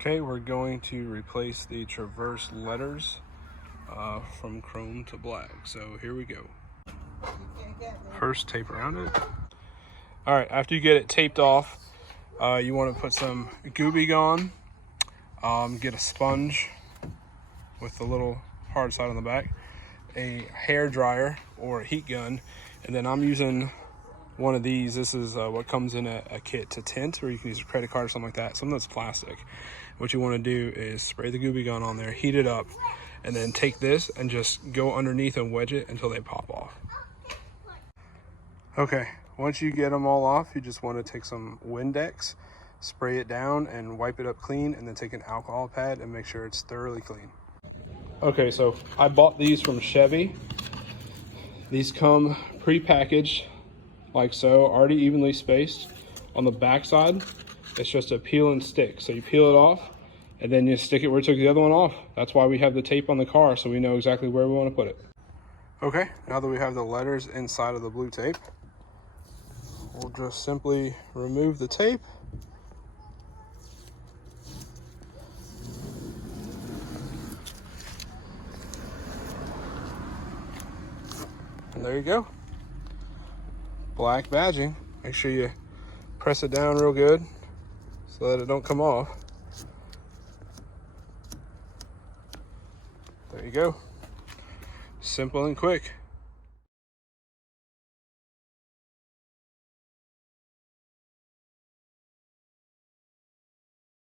Okay, we're going to replace the traverse letters from chrome to black. So here we go. First, tape around it. All right, after you get it taped off, you want to put some Gooby Gone. Get a sponge with the little hard side on the back, a hair dryer or a heat gun, and then I'm using one of these. This is what comes in a kit to tint, or you can use a credit card or something like that, something that's plastic. What you want to do is spray the Gooby Gun on there, heat it up, and then take this and just go underneath and wedge it until they pop off. Okay, once you get them all off, you just want to take some Windex, spray it down and wipe it up clean, and then take an alcohol pad and make sure it's thoroughly clean. Okay, so I bought these from Chevy. These come pre-packaged like so, already evenly spaced. On the back side, it's just a peel and stick. So you peel it off and then you stick it where it took the other one off. That's why we have the tape on the car, so we know exactly where we want to put it. Okay, now that we have the letters inside of the blue tape, we'll just simply remove the tape. And there you go. Black badging. Make sure you press it down real good so that it don't come off. There you go. Simple and quick.